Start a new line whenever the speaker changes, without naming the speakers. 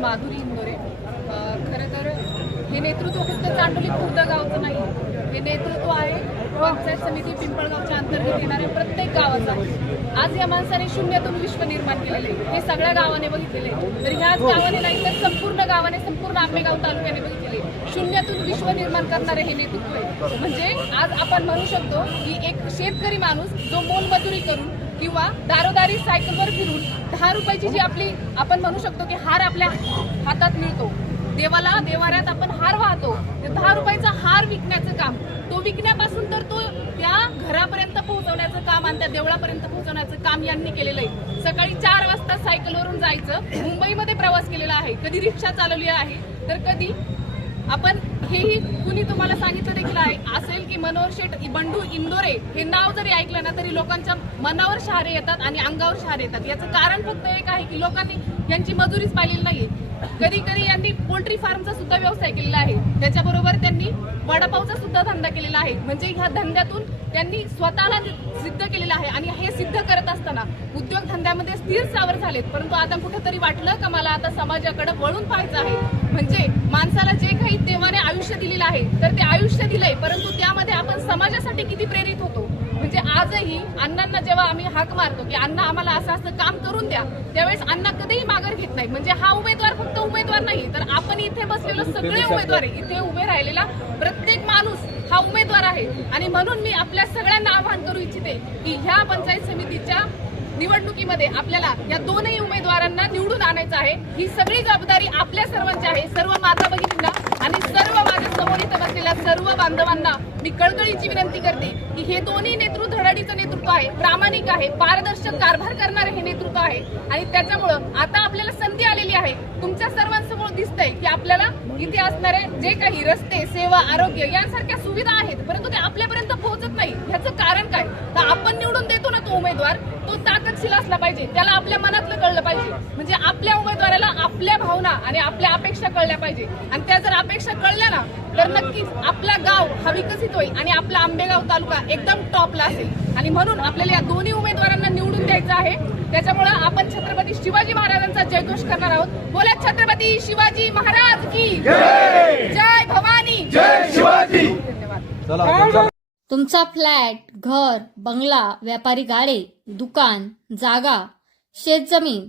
माधुरी इंदोरे. खरं तर हे नेतृत्व फक्त चांडोली खुर्द गावचं नाही हे नेतृत्व आहे पंचायत समिती पिंपळगावच्या अंतर्गत येणाऱ्या प्रत्येक गावाचं आज या माणसाने शून्यातून विश्व निर्माण केलेले आहे. हे सगळ्या गावाने बघितलेले तर ह्याच गावाने नाही तर संपूर्ण गावाने संपूर्ण आंबेगाव तालुक्याने बघितलेले शून्यातून विश्व निर्माण करणारे हे नेतृत्व आहे. म्हणजे आज आपण म्हणू शकतो की एक शेतकरी माणूस जो मोलमजुरी करून किंवा दारोदारी सायकलवर फिरून दहा रुपयाची जी आपली आपण म्हणू शकतो की हार आपल्या हातात मिळतो. देवाला देवाऱ्यात आपण हार वाहतो. दहा रुपयाचा हार विकण्याचं काम तो विकण्यापासून तर तो त्या घरापर्यंत पोहोचवण्याचं काम आणि त्या देवळापर्यंत पोहोचवण्याचं काम यांनी केलेलं आहे. सकाळी चार वाजता सायकलवरून जायचं. मुंबईमध्ये प्रवास केलेला आहे. कधी रिक्षा चालवली आहे तर कधी आपण हेही कुणी तुम्हाला सांगितलं देखील आहे असेल की मनोहर शेठ बंडू इंदोरे हे नाव जरी ऐकलं ना तरी लोकांच्या मनावर शहारे येतात आणि अंगावर शहारे येतात. याचं कारण फक्त एक आहे की लोकांनी यांची मजुरीच पाहिलेली नाही कधी कधी यांनी पोल्ट्री फार्मचा सुद्धा व्यवसाय केलेला आहे. त्याच्याबरोबर त्यांनी वडापावचा सुद्धा धंदा केलेला आहे. म्हणजे ह्या धंद्यातून त्यांनी स्वतःला सिद्ध केलेलं आहे आणि हे सिद्ध करत असताना उद्योग धंद्यामध्ये स्थिर सावर झालेत. परंतु आता कुठेतरी वाटलं का मला आता समाजाकडे वळून पाहायचं आहे? म्हणजे माणसाला जे काही देवाने आयुष्य दिलेलं आहे तर ते आयुष्य दिलंय. परंतु त्यामध्ये आपण समाजासाठी किती प्रेरित होतो? आजही अण्णांना जेव्हा आम्ही हाक मारतो की अण्णा आम्हाला असं असं काम करून द्या त्यावेळेस अण्णा कधीही माघार घेत नाही म्हणजे हा उमेदवार फक्त उमेदवार नाही तर आपण इथे बसलेलो सगळे उमेदवार इथे उभे राहिलेला प्रत्येक माणूस हा उमेदवार आहे. आणि म्हणून मी आपल्या सगळ्यांना आवाहन करू इच्छिते की ह्या पंचायत समितीच्या निवडणुकीमध्ये आपल्याला या दोनही उमेदवारांना निवडून आणायचं आहे. ही सगळी जबाबदारी आपल्या सर्वांची आहे. सर्व माता भगिनींना आणि सर्व माझ्यासमोर इथं बसलेल्या सर्व बांधवांना मी कळकळीची विनंती करते की हे दोन्ही नेतृत्व धडाडीचं नेतृत्व आहे प्रामाणिक आहे पारदर्शक कारभार करणारे हे नेतृत्व आहे. आणि त्याच्यामुळं आता आपल्याला संधी आलेली आहे. तुमच्या सर्वांसमोर दिसतंय की आपल्याला इथे असणारे जे काही रस्ते सेवा आरोग्य यांसारख्या सुविधा आहेत परंतु ते आपल्यापर्यंत पोहोचत नाही. ह्याचं कारण काय? तर आपण निवडून देतो ना तो उमेदवार तो ताकदशील असला पाहिजे. त्याला आपल्या मनातलं कळलं पाहिजे. म्हणजे आपल्या उमेदवाराला आपल्या भावना आणि आपल्या अपेक्षा कळल्या पाहिजे. आणि त्या जर अपेक्षा कळल्या ना तर नक्कीच आपला गाव हा विकसित होईल आणि आपला आंबेगाव तालुका एकदम टॉपला असेल. आणि म्हणून आपल्याला या दोन्ही उमेदवारांना निवडून द्यायचं आहे. त्याच्यामुळं आपण छत्रपती शिवाजी महाराजांचा जयघोष करणार आहोत. बोला छत्रपती शिवाजी महाराज की जय! भवानी!
जय शिवाजी!
धन्यवाद.
तुमचा फ्लॅट घर बंगला व्यापारी गाडे दुकान जागा शेतजमीन